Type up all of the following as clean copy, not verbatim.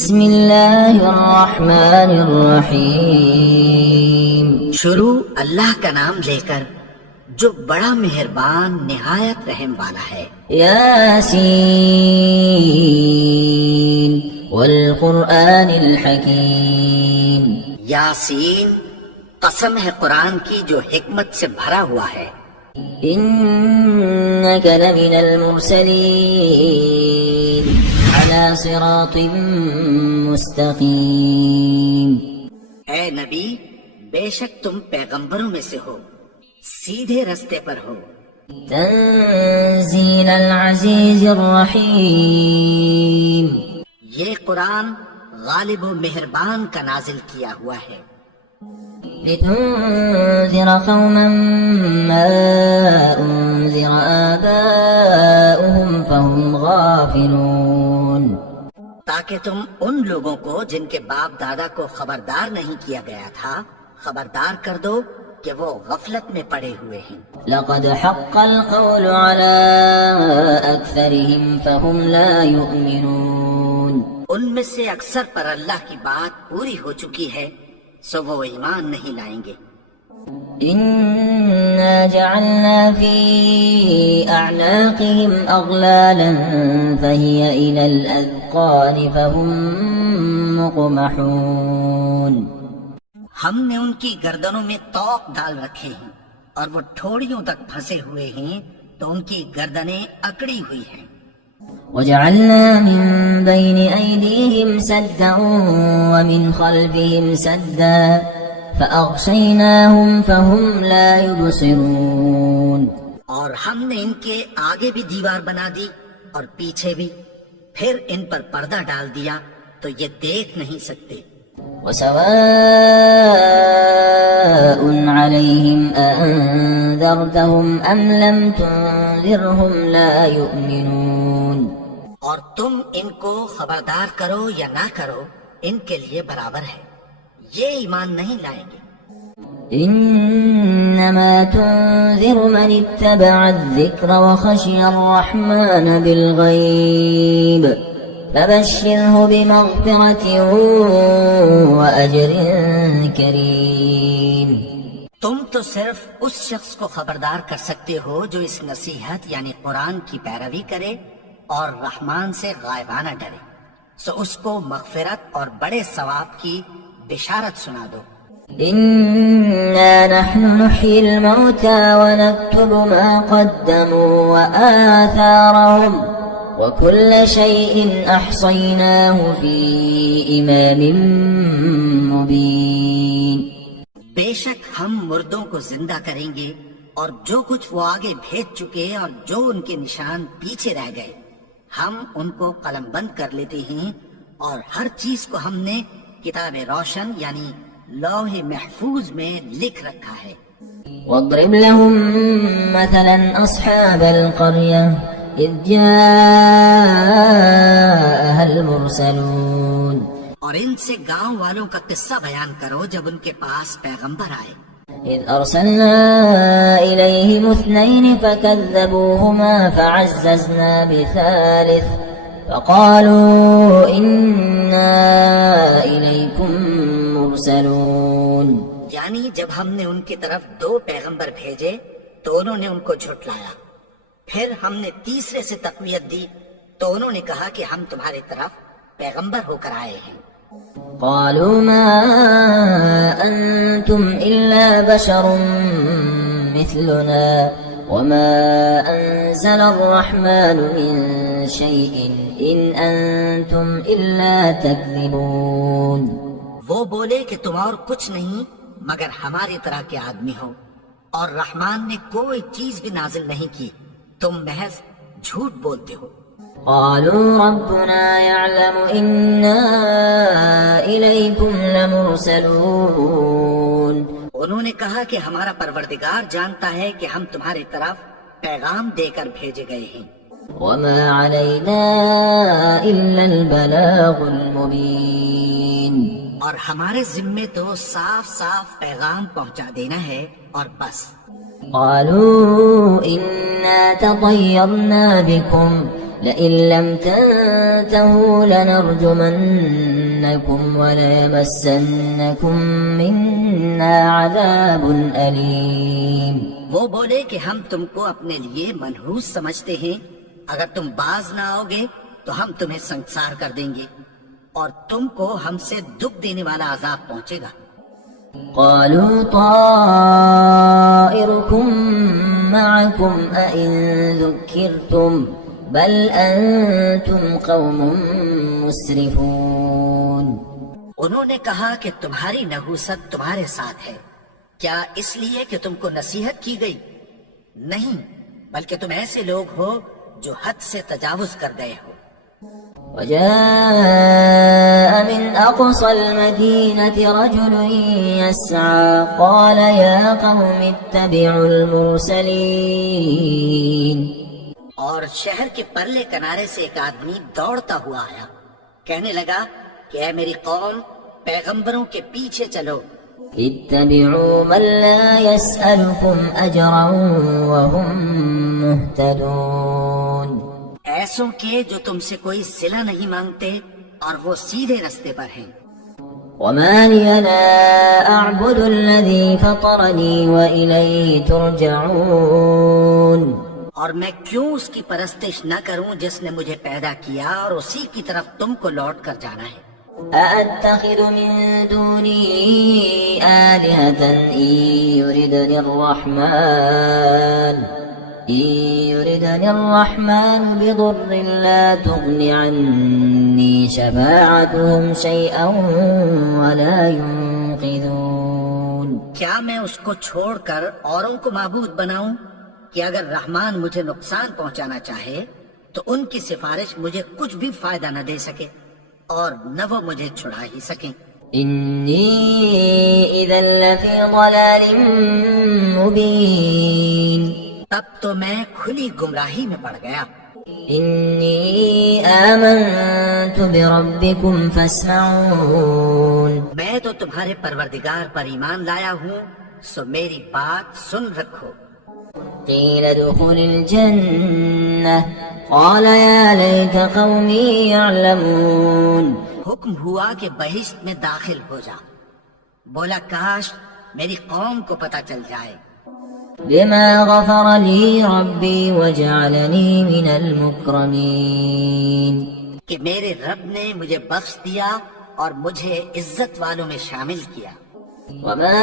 بسم اللہ الرحمن الرحیم۔ شروع اللہ کا نام لے کر جو بڑا مہربان نہایت رحم والا ہے۔ یاسین والقرآن الحکیم۔ یاسین، قسم ہے قرآن کی جو حکمت سے بھرا ہوا ہے۔ انک لمن المرسلین علی صراط مستقیم۔ اے نبی، بے شک تم پیغمبروں میں سے ہو، سیدھے رستے پر ہو۔ تنزیل العزیز الرحیم۔ یہ قرآن غالب و مہربان کا نازل کیا ہوا ہے۔ لتنذر قوما ما انذر آباؤهم فهم غافلون۔ تاکہ تم ان لوگوں کو جن کے باپ دادا کو خبردار نہیں کیا گیا تھا خبردار کر دو کہ وہ غفلت میں پڑے ہوئے ہیں۔ لقد حق القول على أكثرهم فهم لا يؤمنون۔ ان میں سے اکثر پر اللہ کی بات پوری ہو چکی ہے سو وہ ایمان نہیں لائیں گے۔ إنا جعلنا في أعناقهم أغلالا فهي إلى الأذقان فهم مقمحون۔ ہم نے ان کی گردنوں میں طوق ڈال رکھے ہیں اور وہ ٹھوڑیوں تک پھنسے ہوئے ہیں تو ان کی گردنیں اکڑی ہوئی ہیں۔ وجعلنا من بين أيديهم سدا ومن خلفهم سدا فأغشيناهم فهم لا يبصرون۔ اور ہم نے ان کے آگے بھی دیوار بنا دی اور پیچھے بھی، پھر ان پر پردہ ڈال دیا تو یہ دیکھ نہیں سکتے۔ وسواء عليهم أأنذرتهم أم لم تنذرهم لا يؤمنون۔ اور تم ان کو خبردار کرو یا نہ کرو ان کے لیے برابر ہے، یہ ایمان نہیں لائیں گے۔ إنما تنذر من اتبع الذكر وخشي الرحمن بالغيب فبشره بمغفرة وأجر كريم۔ تم تو صرف اس شخص کو خبردار کر سکتے ہو جو اس نصیحت یعنی قرآن کی پیروی کرے اور رحمان سے غائبانہ ڈرے، سو اس کو مغفرت اور بڑے ثواب کی بشارت سنا دو۔ إنا نحن نحيي الموتى ونكتب ما قدموا وآثارهم وكل شيء أحصيناه في إمام مبين۔ بے شک ہم مردوں کو زندہ کریں گے اور جو کچھ وہ آگے بھیج چکے اور جو ان کے نشان پیچھے رہ گئے ہم ان کو قلم بند کر لیتے ہیں، اور ہر چیز کو ہم نے کتاب روشن یعنی لوح محفوظ میں لکھ رکھا ہے۔ واضرب لهم مثلا أصحاب القرية إذ جاءها المرسلون۔ اور ان سے گاؤں والوں کا قصہ بیان کرو جب ان کے پاس پیغمبر آئے۔ إذ أرسلنا إليهم 2 فكذبوهما فعززنا بثالث فقالوا إنا إليكم مرسلون۔ یعنی جب ہم نے ان کی طرف 2 پیغمبر بھیجے تو انہوں نے ان کو جھٹلایا، پھر ہم نے تیسرے سے تقویت دی تو انہوں نے کہا کہ ہم تمہاری طرف پیغمبر ہو کر آئے ہیں۔ قالوا ما أنتم إلا بشر مثلنا وما أنزل الرحمن من شيء إن أنتم إلا تكذبون۔ وہ بولے کہ تم اور کچھ نہیں مگر ہماری طرح کے آدمی ہو، اور رحمان نے کوئی چیز بھی نازل نہیں کی، تم محض جھوٹ بولتے ہو۔ قالوا ربنا يعلم إنا إليكم لمرسلون۔ انہوں نے کہا کہ ہمارا پروردگار جانتا ہے کہ ہم تمہاری طرف پیغام دے کر بھیجے گئے ہیں۔ وما علينا إلا البلاغ المبين۔ اور ہمارے ذمے تو صاف صاف پیغام پہنچا دینا ہے اور بس۔ قالوا إنا تطيرنا بكم لئن لم تنتهوا لنرجمنكم وليمسنكم منا عذاب أليم. وہ بولے کہ ہم تم کو اپنے لیے منحوس سمجھتے ہیں، اگر تم باز نہ آؤ گے تو ہم تمہیں سنسار کر دیں گے اور تم کو ہم سے دکھ دینے والا عذاب پہنچے گا. قالوا طائركم معكم أئن ذكرتم بل أنتم قوم مسرفون. انہوں نے کہا کہ تمہاری نحوست تمہارے ساتھ ہے، کیا اس لیے کہ تم کو نصیحت کی گئی؟ نہیں، بلکہ تم ایسے لوگ ہو جو حد سے تجاوز کر گئے ہو. وجاء من أقصى المدينة رجل يسعى قال يا قوم اتبعوا المرسلين. اور شہر کے پرلے کنارے سے ایک آدمی دوڑتا ہوا آیا، کہنے لگا کہ اے میری قوم، پیغمبروں کے پیچھے چلو. اتبعوا من لا يسألكم أجرا وهم مهتدون. ایسوں کے جو تم سے کوئی صلہ نہیں مانگتے اور وہ سیدھے رستے پر ہیں. وما لي لا أعبد الذي فطرني وإليه ترجعون. اور میں کیوں اس کی پرستش نہ کروں جس نے مجھے پیدا کیا اور اسی کی طرف تم کو لوٹ کر جانا ہے. أأتخذ من دونه آلهة إن يردني الرحمن بضر لا تغن عني شفاعتهم شيئا ولا ينقذون. کیا میں اس کو چھوڑ کر اوروں کو معبود بناؤں کہ اگر رحمان مجھے نقصان پہنچانا چاہے تو ان کی سفارش مجھے کچھ بھی فائدہ نہ دے سکے اور نہ وہ مجھے چھڑا ہی سکیں. إني إذا لفي ضلال مبين. تب تو میں کھلی گمراہی میں پڑ گیا. إني آمنت بربكم فاسمعون. میں تو تمہارے پروردگار پر ایمان لایا ہوں، سو میری بات سن رکھو. قيل ادخل الجنة قال يا ليت قومي يعلمون. حکم ہوا کہ بہشت میں داخل ہو جا. بولا کاش میری قوم کو پتہ چل جائے. بما غفر لي ربي وجعلني من المكرمين. کہ میرے رب نے مجھے بخش دیا اور مجھے عزت والوں میں شامل کیا. وما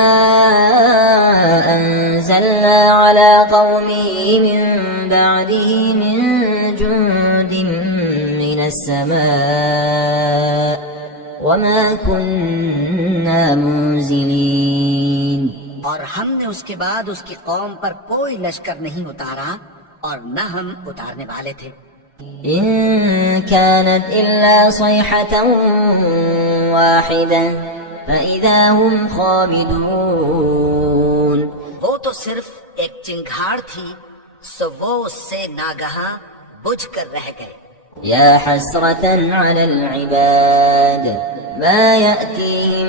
أنزلنا على قومه من بعده من جند من السماء وما كنا منزلين. اور ہم نے اس کے بعد اس کی قوم پر کوئی لشکر نہیں اتارا اور نہ ہم اتارنے والے تھے. إن كانت إلا صيحة واحدة فإذا هم خامدون. وہ تو صرف ایک چنگھاڑ تھی، سو وہ اس سے ناگہاں بجھ کر رہ گئے. يا حسرة على العباد ما يأتيهم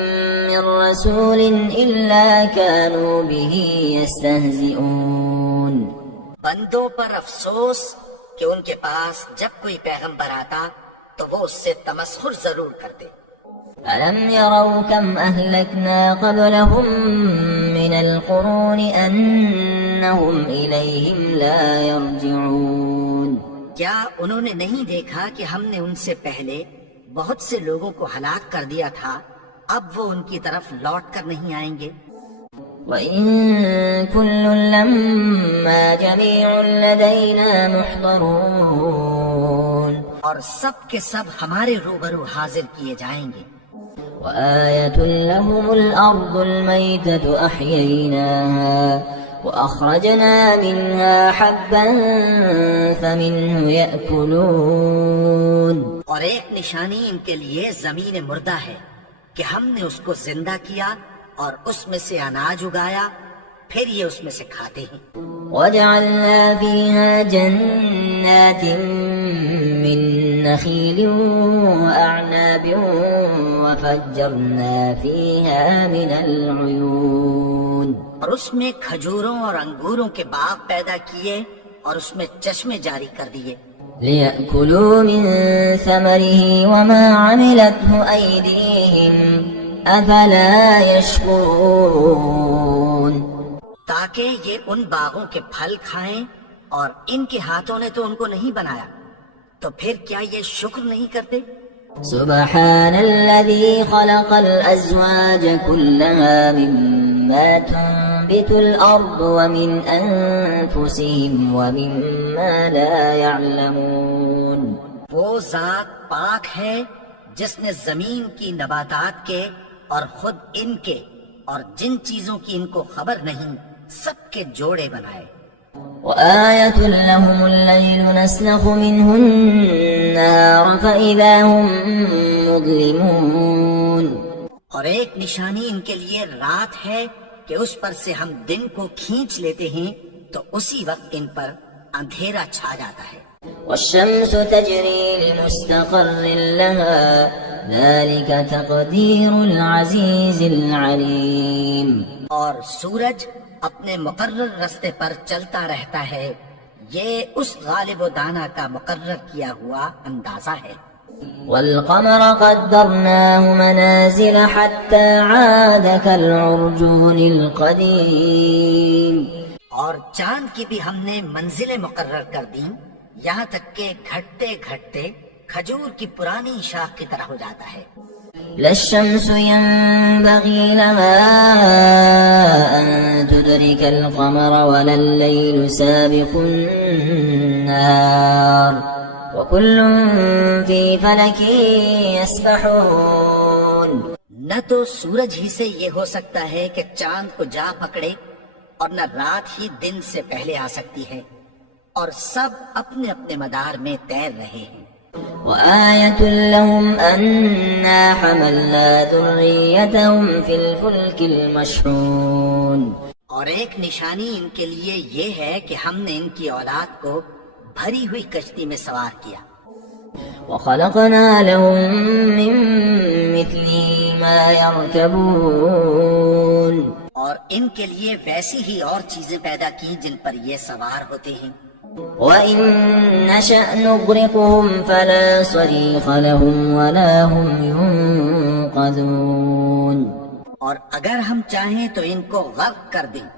من رسول إلا كانوا به يستهزئون. بندوں پر افسوس کہ ان کے پاس جب کوئی پیغمبر آتا تو وہ اس سے تمسخر ضرور کرتے. ألم يروا كم أهلكنا قبلهم من القرون أنهم إليهم لا يرجعون. کیا انہوں نے نہیں دیکھا کہ ہم نے ان سے پہلے بہت سے لوگوں کو ہلاک کر دیا تھا، اب وہ ان کی طرف لوٹ کر نہیں آئیں گے. وَإِن كُلٌّ لَّمَّا جَمِيعٌ لَّدَيْنَا مُحْضَرُونَ. اور سب کے سب ہمارے روبرو حاضر کیے جائیں گے. وآية لهم الأرض الميتة أحييناها وأخرجنا منها حبا فمنه يأكلون. اور ایک نشانی ان کے لیے زمین مردہ ہے کہ ہم نے اس کو زندہ کیا اور اس میں سے اناج اگایا، پھر یہ اس میں سے کھاتے ہیں. وجعلنا فيها جنات من نخيل وأعناب وفجرنا فيها من العيون. اور اس میں کھجوروں اور انگوروں کے باغ پیدا کیے اور اس میں چشمے جاری کر دیے. ليأكلوا من ثمره وما عملته أيديهم أفلا يشكرون تاکہ یہ ان باغوں کے پھل کھائیں اور ان کے ہاتھوں نے تو ان کو نہیں بنایا، تو پھر کیا یہ شکر نہیں کرتے؟ سبحان الذي خلق الأزواج كلها مما تنبت الأرض ومن أنفسهم ومما لا يعلمون وہ ذات پاک ہے جس نے زمین کی نباتات کے اور خود ان کے اور جن چیزوں کی ان کو خبر نہیں سب کے جوڑے بنائے۔ وآية لهم الليل نسلخ منه النهار فإذا هم مظلمون اور ایک نشانی ان کے لیے رات ہے کہ اس پر سے ہم دن کو کھینچ لیتے ہیں تو اسی وقت ان پر اندھیرا چھا جاتا ہے۔ والشمس تجري لمستقر لها ذلك تقدير العزيز العليم اور سورج اپنے مقرر رستے پر چلتا رہتا ہے، یہ اس غالب و دانا کا مقرر کیا ہوا اندازہ ہے۔ والقمر قدرناه منازل حتى عاد كالعرجون القديم اور چاند کی بھی ہم نے منزلیں مقرر کر دیں یہاں تک کہ گھٹتے گھٹتے کھجور کی پرانی شاخ کی طرح ہو جاتا ہے۔ لا الشمس ينبغي لها أن تدرك القمر ولا الليل سابق النهار وكل في فلك يسبحون نہ تو سورج ہی سے یہ ہو سکتا ہے کہ چاند کو جا پکڑے اور نہ رات ہی دن سے پہلے آ سکتی ہے، اور سب اپنے اپنے مدار میں تیر رہے ہیں۔ وآية لهم أنا حملنا ذريتهم في الفلك المشحون اور ایک نشانی ان کے لیے یہ ہے کہ ہم نے ان کی اولاد کو بھری ہوئی کشتی میں سوار کیا۔ وخلقنا لهم من مثله ما يركبون اور ان کے لیے ویسی ہی اور چیزیں پیدا کی جن پر یہ سوار ہوتے ہیں۔ وإن نشأ نغرقهم فلا صريخ لهم ولا هم ينقذون اور اگر ہم چاہیں تو ان کو غرق کر دیں،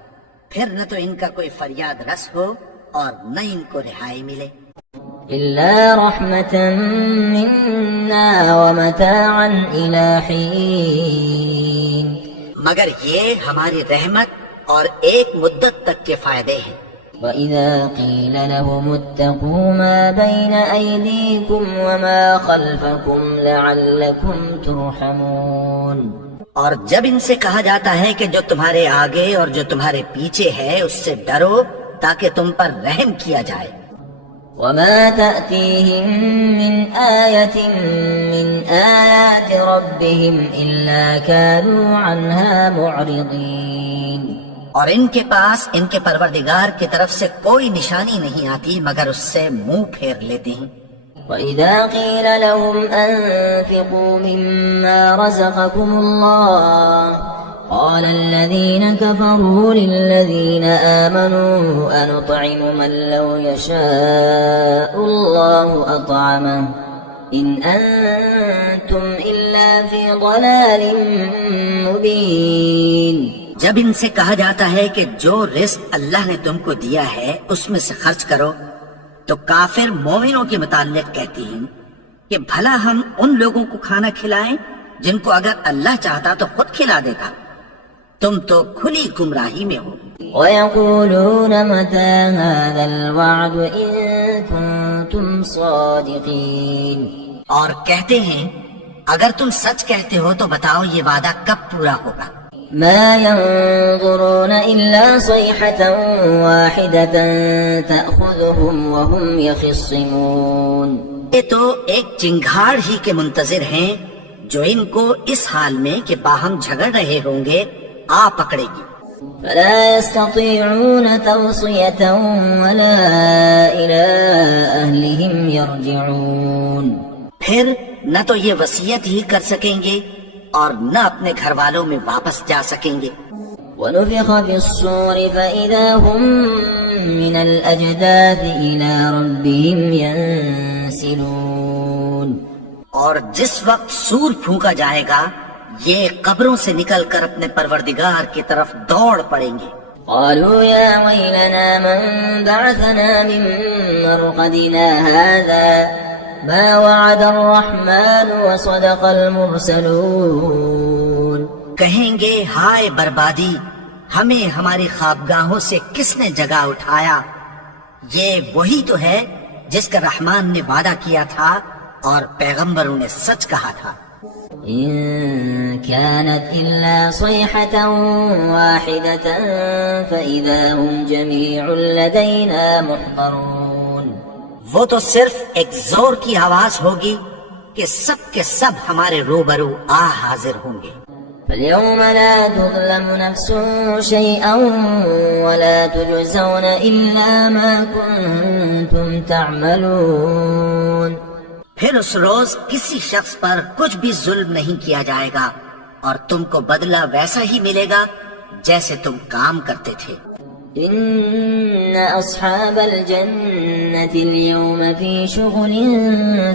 پھر نہ تو ان کا کوئی فریاد رس ہو اور نہ ان کو رہائی ملے۔ إلا رحمة منا ومتاعا إلى حين مگر یہ ہماری رحمت اور ایک مدت تک کے فائدے ہیں۔ وإذا قيل لهم اتقوا ما بين أيديكم وما خلفكم لعلكم ترحمون اور جب ان سے کہا جاتا ہے کہ جو تمہارے آگے اور جو تمہارے پیچھے ہے اس سے ڈرو تاکہ تم پر رحم کیا جائے۔ وما تأتيهم من آية من آيات ربهم إلا كانوا عنها معرضين اور ان کے پاس ان کے پروردگار کی طرف سے کوئی نشانی نہیں آتی مگر اس سے منہ پھیر لیتے ہیں۔ وإذا قيل لهم أنفقوا مما رزقكم الله قال الذين كفروا للذين آمنوا أنطعم من لو يشاء الله أطعمه إن أنتم إلا في ضلال مبين جب ان سے کہا جاتا ہے کہ جو رزق اللہ نے تم کو دیا ہے اس میں سے خرچ کرو تو کافر مومنوں کے متعلق کہتی ہیں کہ بھلا ہم ان لوگوں کو کھانا کھلائیں جن کو اگر اللہ چاہتا تو خود کھلا دیتا، تم تو کھلی گمراہی میں ہو۔ ويقولون متى هذا الوعد إن كنتم صادقين اور کہتے ہیں اگر تم سچ کہتے ہو تو بتاؤ یہ وعدہ کب پورا ہوگا۔ ما ينظرون إلا صيحة واحدة تأخذهم وهم يخصمون یہ تو ایک چنگھاڑ ہی کے منتظر ہیں جو ان کو اس حال میں کہ باہم جھگڑ رہے ہوں گے آ پکڑے گی۔ فلا يستطيعون توصية ولا إلى أهلهم يرجعون پھر نہ تو یہ وصیت ہی کر سکیں گے اور نہ اپنے گھر والوں میں واپس جا سکیں گے۔ ونفخ في الصور فإذا هم من الأجداث إلى ربهم ينسلون. اور جس وقت سور پھونکا جائے گا یہ قبروں سے نکل کر اپنے پروردگار کی طرف دوڑ پڑیں گے. قالوا يا ويلنا من بعثنا من مرقدنا هذا ما وعد الرحمن وصدق المرسلون. کہیں گے ہائے بربادی، ہمیں ہماری خوابگاہوں سے کس نے جگا اٹھایا؟ یہ وہی تو ہے جس کا رحمان نے وعدہ کیا تھا اور پیغمبروں نے سچ کہا تھا. إن كانت إلا صيحة واحدة فإذا هم جميع لدينا محضرون. وہ تو صرف ایک زور کی آواز ہوگی کہ سب کے سب ہمارے روبرو آ حاضر ہوں گے. فاليوم لا تظلم نفس شيئا ولا تجزون إلا ما كنتم تعملون. پھر اس روز کسی شخص پر کچھ بھی ظلم نہیں کیا جائے گا اور تم کو بدلہ ویسا ہی ملے گا جیسے تم کام کرتے تھے. إن أصحاب الجنة اليوم في شغل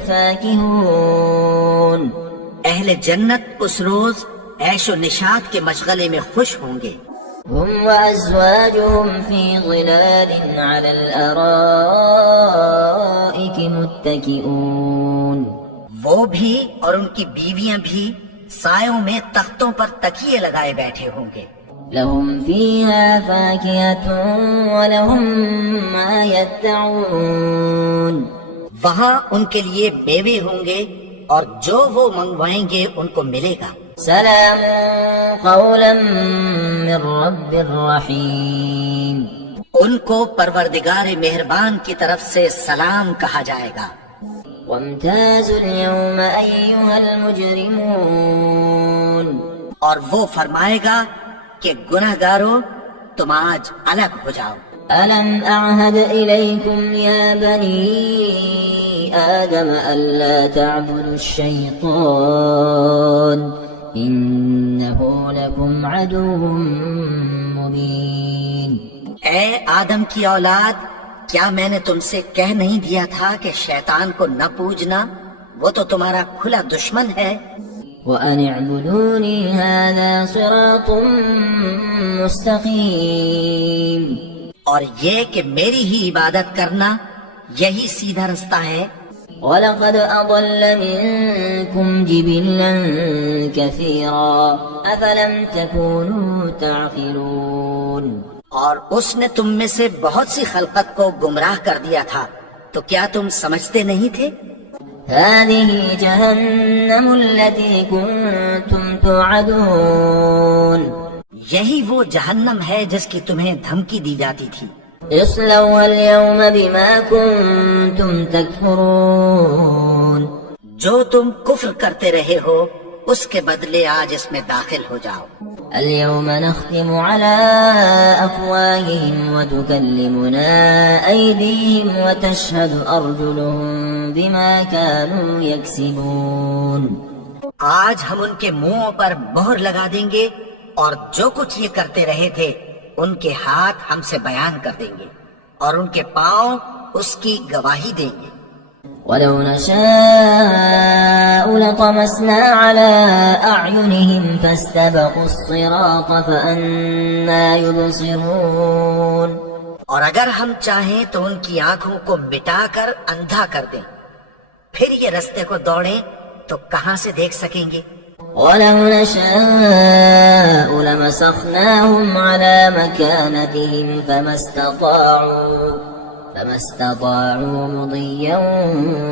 فاكهون. اہل جنت اس روز عیش و نشاط کے مشغلے میں خوش ہوں گے. هم وأزواجهم في ظلال على الأرائك متكئون. وہ بھی اور ان کی بیویاں بھی سایوں میں تختوں پر تکیے لگائے بیٹھے ہوں گے. لهم فيها فاكهة ولهم ما يدعون. وہاں ان کے لیے میوے ہوں گے اور جو وہ منگوائیں گے ان کو ملے گا. سلام قولا من رب رحیم. ان کو پروردگار مہربان کی طرف سے سلام کہا جائے گا. وامتازوا اليوم أيها المجرمون. اور وہ فرمائے گا کہ گناہگارو تم آج الگ ہو جاؤ. ألم أعهد إليكم يا بني آدم ألا تعبدوا الشيطان إنه لكم عدو مبين. اے آدم کی اولاد، کیا میں نے تم سے کہہ نہیں دیا تھا کہ شیطان کو نہ پوجنا؟ وہ تو تمہارا کھلا دشمن ہے. وأن اعبدوني هذا صراط مستقيم. اور یہ کہ میری ہی عبادت کرنا یہی سیدھا رستہ ہے. وَلَقَدْ أَضَلَّ مِنكُمْ جِبِلًّا كَثِيرًا أَفَلَمْ تَكُونُوا تَعْقِلُونَ. اور اس نے تم میں سے بہت سی خلقت کو گمراہ کر دیا تھا، تو کیا تم سمجھتے نہیں تھے؟ هذه جهنم التي كنتم توعدون. یہی وہ جہنم ہے جس کی تمہیں دھمکی دی جاتی تھی. اصلوها اليوم بما كنتم تكفرون. جو تم کفر کرتے رہے ہو اس کے بدلے آج اس میں داخل ہو جاؤ. اليوم نختم على أفواههم وتكلمنا أيديهم وتشهد أرجلهم بما كانوا يكسبون. آج ہم ان کے منہوں پر مہر لگا دیں گے اور جو کچھ یہ کرتے رہے تھے ان کے ہاتھ ہم سے بیان کر دیں گے اور ان کے پاؤں اس کی گواہی دیں گے. ولو نشاء لطمسنا على أعينهم فاستبقوا الصراط فأنى يبصرون. اور اگر ہم چاہیں تو ان کی آنکھوں کو مٹا کر اندھا کر دیں، پھر یہ رستے کو دوڑیں تو کہاں سے دیکھ سکیں گے. ولو نشاء لمسخناهم على مكانتهم فما استطاعوا مضيا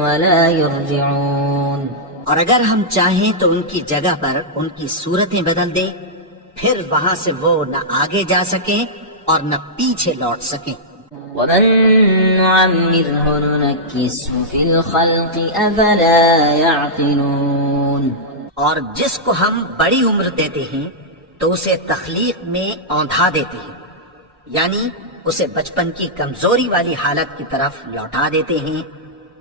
ولا يرجعون. اور اگر ہم چاہیں تو ان کی جگہ پر ان کی صورتیں بدل دیں، پھر وہاں سے وہ نہ آگے جا سکیں اور نہ پیچھے لوٹ سکیں. ومن نعمره ننكسه في الخلق أفلا يعقلون. اور جس کو ہم بڑی عمر دیتے ہیں تو اسے تخلیق میں اوندھا دیتے ہیں، یعنی اسے بچپن کی کمزوری والی حالت کی طرف لوٹا دیتے ہیں.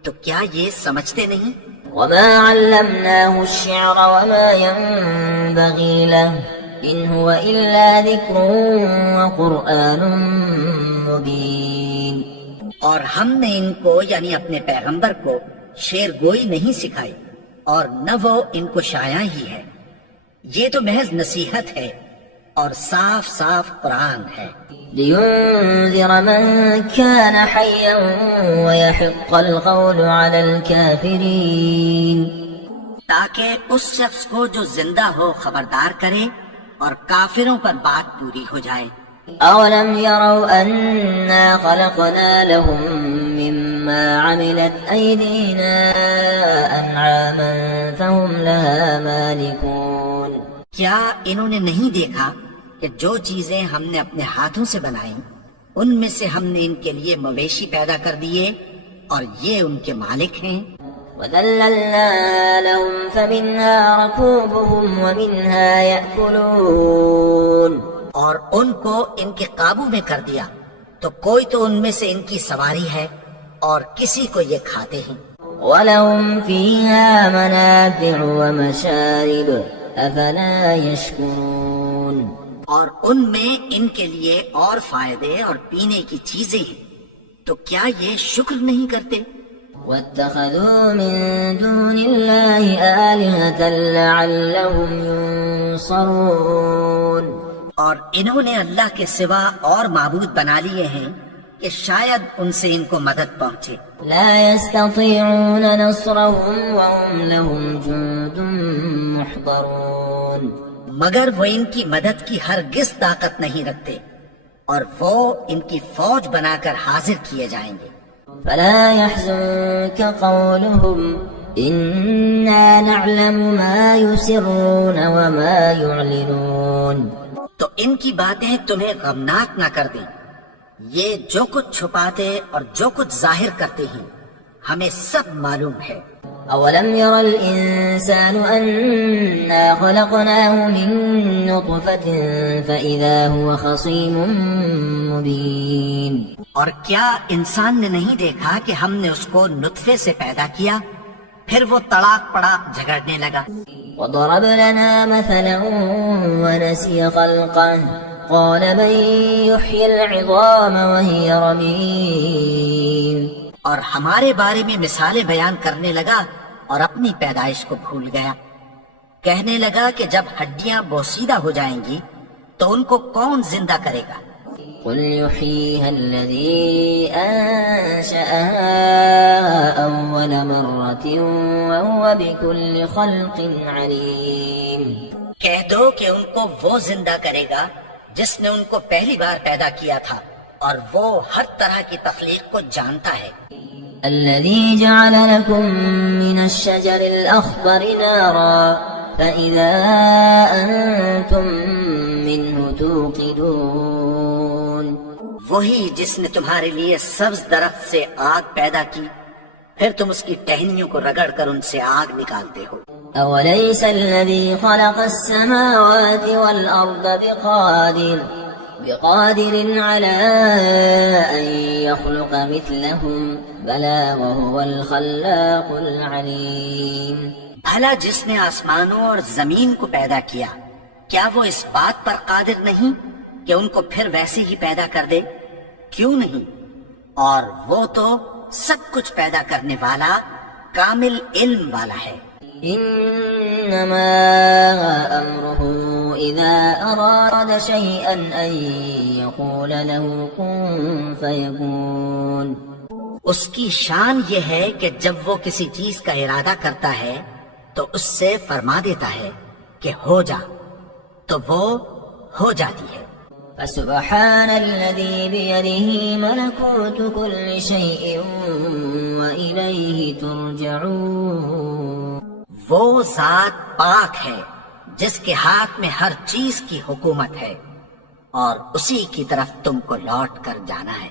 تو کیا یہ سمجھتے نہیں؟ وما علمناه الشعر وما ينبغي له إن هو إلا ذكر وقرآن مبين. اور ہم نے ان کو یعنی اپنے پیغمبر کو شعر گوئی نہیں سکھائی اور نہ وہ ان کو شایع ہی ہے، یہ تو محض نصیحت ہے اور صاف صاف قرآن ہے، لينذر من كان حيا ويحق القول على الكافرين. تاکہ اس شخص کو جو زندہ ہو خبردار کرے اور کافروں پر بات پوری ہو جائے. أولم يروا أنا خلقنا لهم مما عملت أيدينا أنعاما فهم لها مالكون. کیا انہوں نے نہیں دیکھا کہ جو چیزیں ہم نے اپنے ہاتھوں سے بنائیں ان میں سے ہم نے ان کے لیے مویشی پیدا کر دیے اور یہ ان کے مالک ہیں. وذللنا لهم فمنها ركوبهم ومنها يأكلون. اور ان کو ان کے قابو میں کر دیا تو کوئی تو ان میں سے ان کی سواری ہے اور کسی کو یہ کھاتے ہیں. وَلَهُمْ فِيهَا مَنَافِعُ وَمَشَارِبُ أَفَلَا يَشْكُرُونَ. اور ان میں ان کے لیے اور فائدے اور پینے کی چیزیں ہیں تو کیا یہ شکر نہیں کرتے؟ وَاتَّخَذُوا مِن دُونِ اللَّهِ آلِهَةً لَعَلَّهُمْ يُنصَرُونَ. اور انہوں نے اللہ کے سوا اور معبود بنا لیے ہیں کہ شاید ان سے ان کو مدد پہنچے. لا يستطيعون نصرهم وهم لهم جند محضرون. مگر وہ ان کی مدد کی ہرگز طاقت نہیں رکھتے اور وہ ان کی فوج بنا کر حاضر کیے جائیں گے. فلا يحزنك قولهم إنا نعلم ما يسرون وما يعلنون. تو ان کی باتیں تمہیں غمناک نہ کر دیں، یہ جو کچھ چھپاتے اور جو کچھ ظاہر کرتے ہیں ہمیں سب معلوم ہے. أولم ير الإنسان أنا خلقناه من نطفة فإذا هو خصيم مبين. اور کیا انسان نے نہیں دیکھا کہ ہم نے اس کو نطفے سے پیدا کیا پھر وہ تڑاک پڑاک جھگڑنے لگا. وضرب لنا مثلا ونسي خلقه قال من يحيي العظام وهي رميم. اور ہمارے بارے میں مثالیں بیان کرنے لگا اور اپنی پیدائش کو بھول گیا. کہنے لگا کہ جب ہڈیاں بوسیدہ ہو جائیں گی تو ان کو کون زندہ کرے گا؟ قل يحييها الذي أنشأها أول مرة وهو بكل خلق عليم. کہہ دو کہ ان کو وہ زندہ کرے گا جس نے ان کو پہلی بار پیدا کیا تھا اور وہ ہر طرح کی تخلیق کو جانتا ہے. الذي جعل لكم من الشجر الأخضر نارا فإذا أنتم منه توقدون. وہی جس نے تمہارے لیے سبز درخت سے آگ پیدا کی پھر تم اس کی ٹہنیوں کو رگڑ کر ان سے آگ نکالتے ہو. أوليس الذي خلق السماوات والأرض بقادر على أن يخلق مثلهم بلى وهو الخلاق العليم. بھلا جس نے آسمانوں اور زمین کو پیدا کیا کیا وہ اس بات پر قادر نہیں کہ ان کو پھر ویسے ہی پیدا کر دے؟ کیوں نہیں؟ اور وہ تو سب کچھ پیدا کرنے والا کامل علم والا ہے. إنما أمره إذا أراد شيئا أن يقول له كن فيكون. اس کی شان یہ ہے کہ جب وہ کسی چیز کا ارادہ کرتا ہے تو اس سے فرما دیتا ہے کہ ہو جا تو وہ ہو جاتی ہے. فسبحان الذي بيده ملكوت كل شيء وإليه ترجعون. وہ ذات پاک ہے جس کے ہاتھ میں ہر چیز کی حکومت ہے اور اسی کی طرف تم کو لوٹ کر جانا ہے.